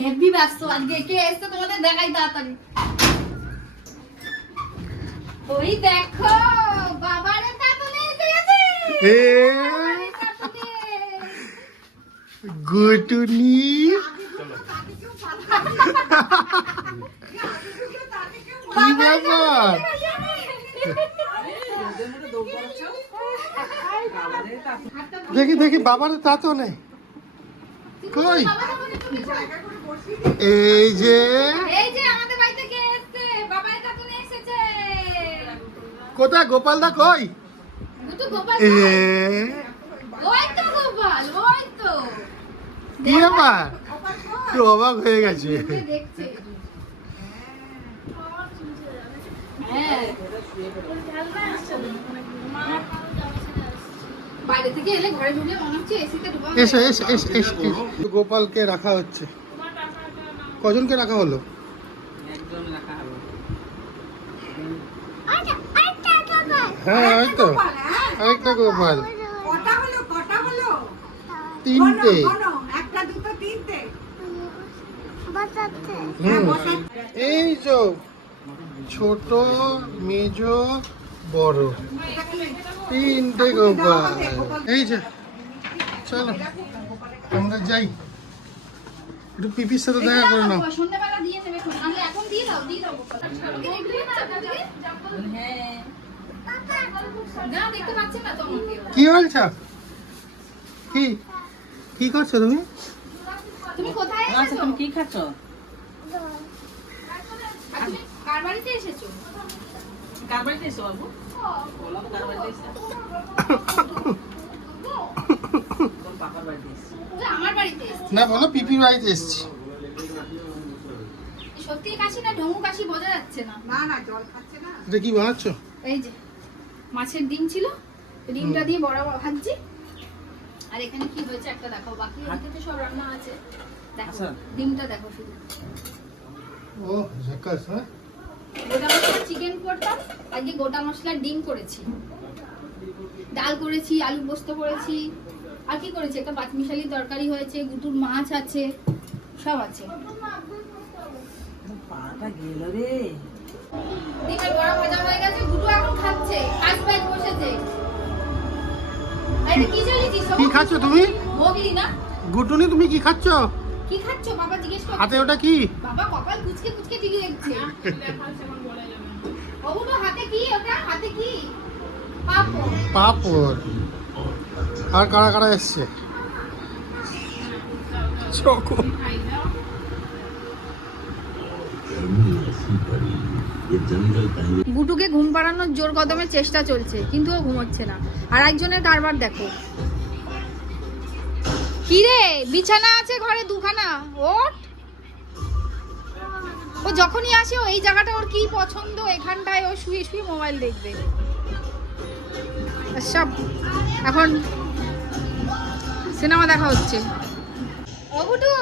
Heavy ব্যস্ত আজকে। কে এসছে তোমাদের দেখাই তাড়াতাড়ি। ওই দেখো বাবারে তাতনে এসে গেছে। গুটুনি কি ব্যাপার? দেখি দেখি বাবার তা তো নেই কই। এই যে আমাদের বাড়িতে কে এসছে? বাবার তাতনে এসেছে। কোথায় গোপাল দা কই? তো গোপাল এ ওই তো গোপাল, ওই তো কি ব্যাপার? তো অবাক হয়ে গেছে। দেখছে। হ্যাঁ বাইরে থেকে এলে ঘরে ঢুকে মনে হচ্ছে এসিতে ঢুকা। এসো এসো এসো এসো। গোপালকে রাখা হচ্ছে। কজনকে রাখা হলো? হ্যাঁ ওই তো আরেকটা গোপাল। তিনটে। এই তো ছোট মেজো বড় তিনটে গোপাল। এই যে চলো আমরা যাই একটু পিপির সাথে দেখা করে নাও। সন্ধ্যাবেলা দিয়ে নেবে, নাহলে এখন দিয়ে দাও, দিয়ে দাও গোপাল। হ্যাঁ না দেখতে পাচ্ছেন না তোমাকে। কি বলছো? কি কি করছো তুমি? তুমি কোথায় এসেছো? তুমি কি খাচ্ছ? তুমি কার বাড়িতে এসেছো? কার বাড়িতে এসো বাবু? বলো কার বাড়িতে এসো? তোর পাপার বাড়িতে এসো। আমার বাড়িতে এসেছি। না বলো পিপির বাড়িতে এসেছি। সত্যি কাশি না ঢঙু কাশি বোঝা যাচ্ছে না। না না জল খাচ্ছে না। এটা কি বানাচ্ছো? এই যে মাছের ডিম ছিল, ডিমটা দিয়ে বড়া ভাজছি। আর এখানে কি হয়েছে একটা দেখো, বাকি ওদিকে তো সব রান্না আছে। দেখো আচ্ছা। ডিমটা দেখো শুধু। ও ঝাকাস। হ্যাঁ গোটা মশলা চিকেন করতাম, আজকে গোটা মশলার ডিম করেছি। ডাল করেছি, আলু পোস্ত করেছি, আর কি করেছি একটা পাঁচমিশালি তরকারি হয়েছে, গুটুর মাছ আছে, সব আছে। পাটা গেল রে। ডিমের বড়া ভাজা হয়ে গেছে, গুটু এখন খাচ্ছে, কাজ বাজ বসেছে। আরে কি চলেছিস? কি খাচ্ছ তুমি? মোগলি না? গুটুনি তুমি কি খাচ্ছ? কি খাচ্ছো বাবা জিজ্ঞেস করছে। হাতে ওটা কি? বাবা কপাল কুচকে কুচকে টিভি দেখছে। ওগুলো হাতে কি? ওটা হাতে কি? পাপড়। পাপড়। আর কারা কারা এসছে? চকো গুটুকে ঘুম পাড়ানোর জোর কদমে চেষ্টা চলছে, কিন্তু ও ঘুমোচ্ছে না। আর একজনের কারবার দেখো। কি রে, বিছানা আছে ঘরে দুখানা, ওঠ। ও যখনই আসে ও এই জায়গাটা ওর কি পছন্দ, এখানটায় ও শুয়ে শুয়ে মোবাইল দেখবে। সব এখন সিনেমা দেখা হচ্ছে। ও গুটু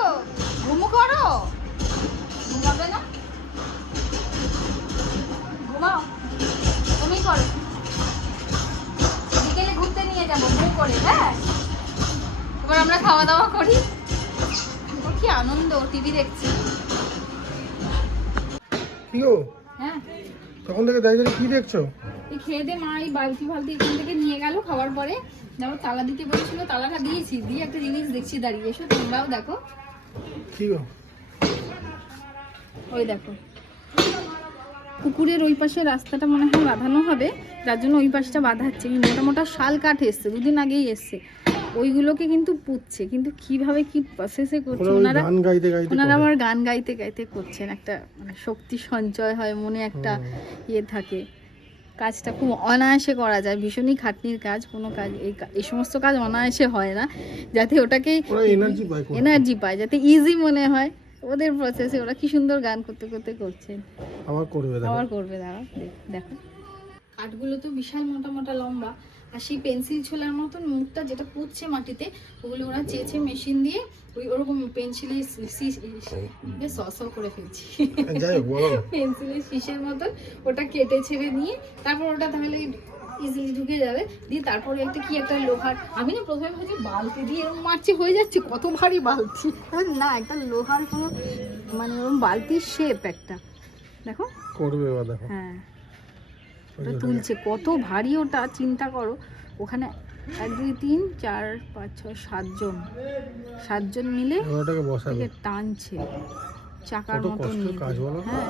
ঘুমো করো, ঘুমাবে না? ঘুমাও, তুমি করো। বিকেলে ঘুরতে নিয়ে যাবো ঘুম করে। হ্যাঁ এবার আমরা খাওয়া দাওয়া করি। ও কি আনন্দ, টিভি দেখছি। কি গো হ্যাঁ তখন থেকে দাঁড়িয়ে কি দেখছো? এই খেয়ে দে মা এই বালতি ফালতি এখান থেকে নিয়ে গেল, খাওয়ার পরে তারপর তালা দিতে বলেছিল, তালাটা দিয়েছি, দিয়ে একটা জিনিস দেখছি দাঁড়িয়ে। এসো তোমরাও দেখো। কি গো? ওই দেখো পুকুরের ওই পাশে রাস্তাটা মনে হয় বাঁধানো হবে, যার জন্য ওই পাশটা বাঁধাচ্ছে। মোটা মোটা শাল কাঠ এসছে, দুদিন আগেই এসছে, ওইগুলোকে কিন্তু পুঁতছে। কিন্তু কিভাবে কি প্রসেসে করছে ওনারা, ওনারা আবার গান গাইতে গাইতে করছেন। একটা মানে শক্তি সঞ্চয় হয় মনে, একটা ইয়ে থাকে। কাজটা খুব অনায়াসে করা যায়, ভীষণই খাটনির কাজ। কোনো কাজ এই সমস্ত কাজ অনায়াসে হয় না, যাতে ওটাকে এনার্জি পায়, যাতে ইজি মনে হয়। ওদের প্রসেসে ওরা কি সুন্দর গান করতে করতে করছেন। আবার করবে দাঁড়া দেখো। কাঠগুলো তো বিশাল মোটা মোটা লম্বা, আর সেই পেন্সিল ছোলার মতন মুখটা যেটা পুঁতছে মাটিতে, ওগুলো ওরা চেয়েছে মেশিন দিয়ে ওই ওরকম পেন্সিলের বেশ সস করে ফেলছি, পেন্সিলের শীষের মতন ওটা কেটে ছেড়ে নিয়ে তারপর ওটা তাহলে ইজিলি ঢুকে যাবে। দিয়ে তারপরে একটা কি একটা লোহার, আমি না প্রথমে ভাবছি বালতি দিয়ে এরকম মারছে হয়ে যাচ্ছে, কত ভারী বালতি, না একটা লোহার কোনো মানে ওরকম বালতির শেপ একটা, দেখো করবে বা দেখো। হ্যাঁ ওটা তুলছে, কত ভারী ওটা চিন্তা করো। ওখানে 1 2 3 4 5 6 7জন মিলে ওটাকে বসাবে, একে টানছে চাকার কত মতো কষ্টের নিয়ে। কাজ বলো। হ্যাঁ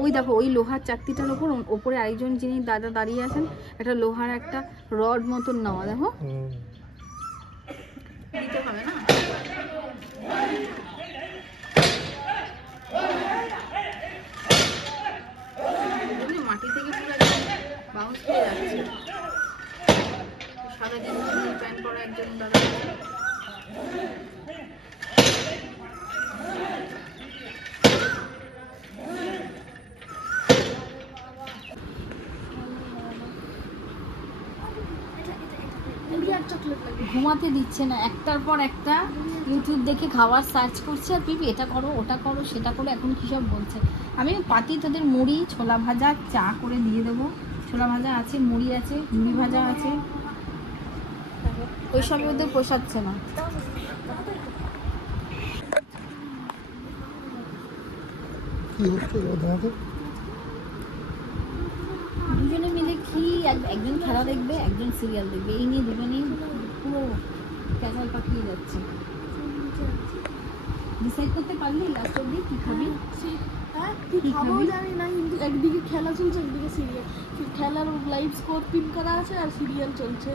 ওই দেখো ওই লোহার চাকতিটার ওপরে আরেকজন যিনি দাদা দাঁড়িয়ে আছেন, একটা লোহার একটা রড মতন নেওয়া, দেখো দিতে হবে না। মাটি থেকে পুরো একদম বাউন্স হয়ে যাচ্ছে। সারাদিন প্যান্ট পরা একজন দাদা, ঘুমাতে দিচ্ছে না, একটার পর একটা ইউটিউব দেখে খাবার সার্চ করছে, আর পিপি এটা করো ওটা করো সেটা করো, এখন কী সব বলছে। আমি পাতি তাদের মুড়ি ছোলা ভাজা চা করে দিয়ে দেবো, ছোলা ভাজা আছে, মুড়ি আছে, মুড়ি ভাজা আছে, ওই সবই ওদের পোষাচ্ছে না। কি হচ্ছে তোমাদের? দুজনে মিলে কি একজন খেলা দেখবে, একজন সিরিয়াল দেখবে, এই নিয়ে দুজনেই পুরো ক্যাচাল পাকিয়ে যাচ্ছে। ডিসাইড করতে পারলি লাস্ট অবধি কি খাবি? কি খাবো জানি না, কিন্তু একদিকে খেলা চলছে একদিকে সিরিয়াল, খেলার লাইভ স্কোর পিন করা আছে আর সিরিয়াল চলছে।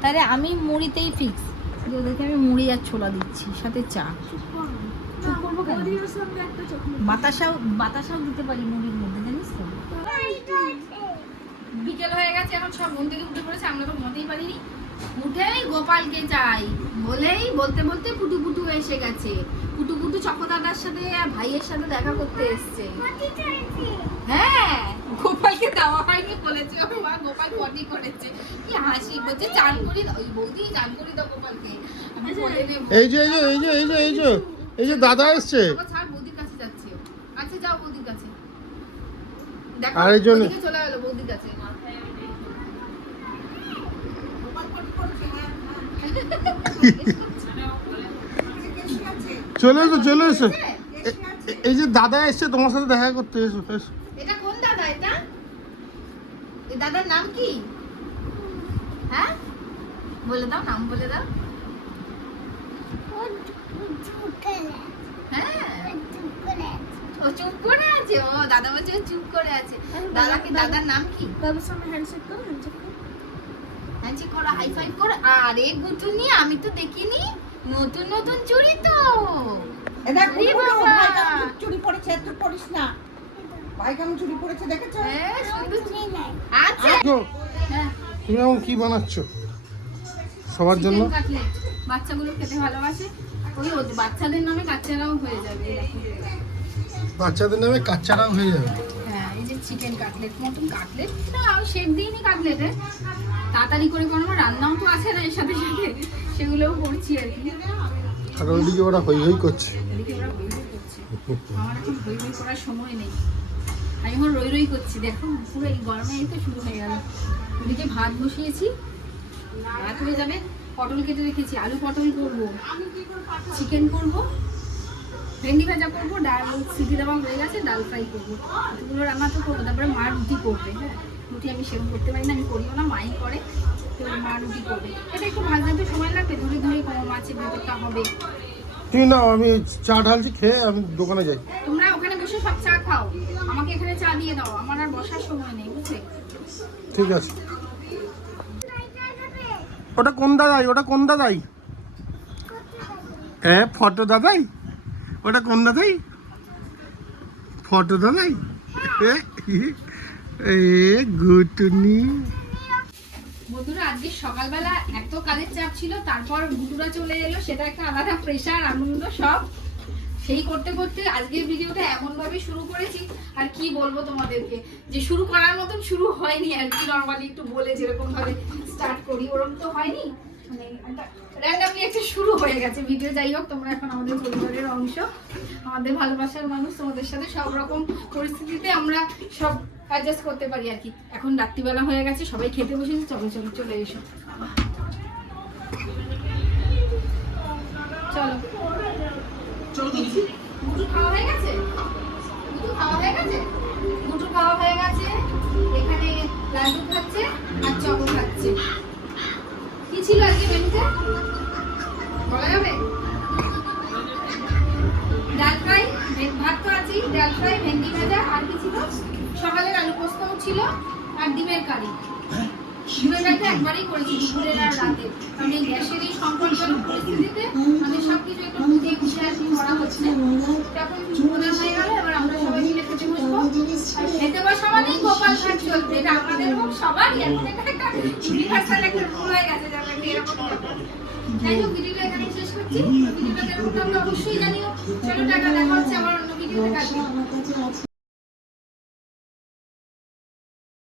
তাহলে আমি মুড়িতেই ফিক্স, যে ওদেরকে আমি মুড়ি আর ছোলা দিচ্ছি সাথে চা। চুপ করবো কেন? বাতাসাও দিতে পারি মুড়ির মধ্যে, জানিস তো। বিকেল হয়ে গেছে, এখন সব ঘুম থেকে উঠে পড়েছে, আমরা তো ঘুমাতেই পারিনি। উঠেই গোপালকে চাই বলতে বলতে পুটু পুটু এসে গেছে। পুটু পুটু চকদাদার সাথে ভাইয়ের সাথে দেখা করতে এসছে। হ্যাঁ গোপালকে দেওয়া হয়নি বলেছে, ও মা গোপাল পটি করেছে, কি হাসি বলছে চান করি দাও, ওই বৌদি চান করি দাও গোপালকে। আমি বলে নেব। এই যে দাদা এসছে, ছাড় বৌদির কাছে যাচ্ছে। আচ্ছা যাও বৌদির কাছে, দেখো আরেকজন বৌদিকে চলে গেল বৌদির কাছে। চলে এসো। এই যে দাদা এসছে তোমার সাথে দেখা করতে, এসো এসো। এটা কোন দাদা? এটা এই দাদার নাম কি? হ্যাঁ বলে দাও, নাম বলে দাও। হ্যাঁ ও চুপ করে আছে, ও দাদা বলছে ও চুপ করে আছে। দাদার নাম কি? দাদার সামনে হ্যান্ডশেক করো, হ্যান্ডশেক করো, হাই ফাইভ করো। আরে গুটুনি আমি তো দেখিনি, নতুন নতুন চুড়ি তো। এটা রে বাবা। ভাই কেমন চুরি পড়েছে, তুই পড়িস না। ভাই কেমন চুরি পড়েছে দেখেছো? সুন্দর আছে। হ্যাঁ তুমি এখন কি বানাচ্ছ সবার জন্য? চিকেন কাটলেট, বাচ্চাগুলো খেতে ভালোবাসে, ওই বাচ্চাদের নামে কাচ্চারাও হয়ে যাবে। বাচ্চাদের নামে কাচ্চারাও হয়ে যাবে। হ্যাঁ এই যে চিকেন কাটলেট, মটন কাটলেট, আমি শেপ দিইনি কাটলেটে, তাড়াতাড়ি করে করবো, রান্নাও তো আছে না এর সাথে সাথে, সেগুলোও করছি আর কি। আর ওইদিকে ওরা হই হই করছে। এদিকে ওরা হই হই করছে, আমার এখন হই হই করার সময় নেই, আমি এখন রই রই করছি। দেখো পুরো এই গরমে এই তো শুরু হয়ে গেল। ওদিকে ভাত বসিয়েছি, ভাত হয়ে যাবে, পটল কেটে রেখেছি, আলু পটল করবো, চিকেন করবো, ভেন্ডি ভাজা করবো, ডাল সিটি দেওয়া হয়ে গেছে, ডাল ফ্রাই করবো, এগুলো রান্না তো করবো। তারপরে মা রুটি করবে। হ্যাঁ রুটি আমি সেরকম করতে পারি না, আমি করিও না, মাই করে, তো মা রুটি করবে। এটা একটু ভাজতে তো সময় লাগবে, ধরে ধরে কম মাছের ভেতরটা হবে। তুই নাও, আমি চা ঢালছি, খেয়ে আমি দোকানে যাই। তোমরা ওখানে বসে সব চা খাও, আমাকে এখানে চা দিয়ে দাও, আমার আর বসার সময় নেই, বুঝলে? ঠিক আছে। ওটা কোন দাদাই? হ্যাঁ ফটো দাদাই, ওটা কোন দাদাই? ফটো দাদাই? এ গুটুনি। বন্ধুরা আজকে সকালবেলা এত কাজের চাপ ছিল, তারপর গুটুরা চলে এলো, সেটা একটা আলাদা প্রেশার, আনন্দ সব সেই করতে করতে আজকের ভিডিওটা এমন ভাবে শুরু করেছি, আর কি বলবো তোমাদেরকে, যে শুরু করার মতন শুরু হয়নি আর কি। নর্মালি একটু বলে যেরকম ভাবে স্টার্ট করি ওরকম তো হয়নি, মানে একটা র্যান্ডামলি একটা শুরু হয়ে গেছে ভিডিও। যাই হোক, তোমরা এখন আমাদের পরিবারের অংশ, আমাদের ভালোবাসার মানুষ, তোমাদের সাথে সব রকম পরিস্থিতিতে আমরা সব অ্যাডজাস্ট করতে পারি আর কি। এখন রাত্রিবেলা হয়ে গেছে, সবাই খেতে বসেছে, চলো চলো চলে এসো। চলো গুটু খাওয়া হয়ে গেছে, গুটু খাওয়া হয়ে গেছে, গুটু খাওয়া হয়ে গেছে। এখানে লাড্ডু খাচ্ছে আর চকো খাচ্ছে। কি ছিল আজকে মেনুতে বলা যাবে? ডাল ফ্রাই, ভাত তো আছেই, ডাল ফ্রাই, ভেন্ডি ভাজা, আর কি ছিল? সকালের আলু পোস্তও ছিল আর ডিমের কারি। ডিমের কারিটা একবারই করেছি দুপুরের আর রাতে, কারণ এই গ্যাসের এই সংকটজনক পরিস্থিতিতে আমাদের সবকিছু একটু বুঝিয়ে বুঝিয়ে আর কি করা হচ্ছে। তখন প্রধান হয়ে গেল, এবার আমরা সবাই মিলে খেতে বসবো। আর খেতে বসা মানেই গোপাল ভাত চলবে, এটা আমাদের হোক সবারই এখন এটা একটা ইউনিভার্সাল একটা রুল হয়ে গেছে যে আমরা এরকম ব্যাপার। যাই হোক, ভিডিওটা এখানে শেষ করছি। ভিডিওটা কেমন লাগলো অবশ্যই জানিও। চলো টাটা, দেখা হচ্ছে আবার অন্য ভিডিওতে। কালকে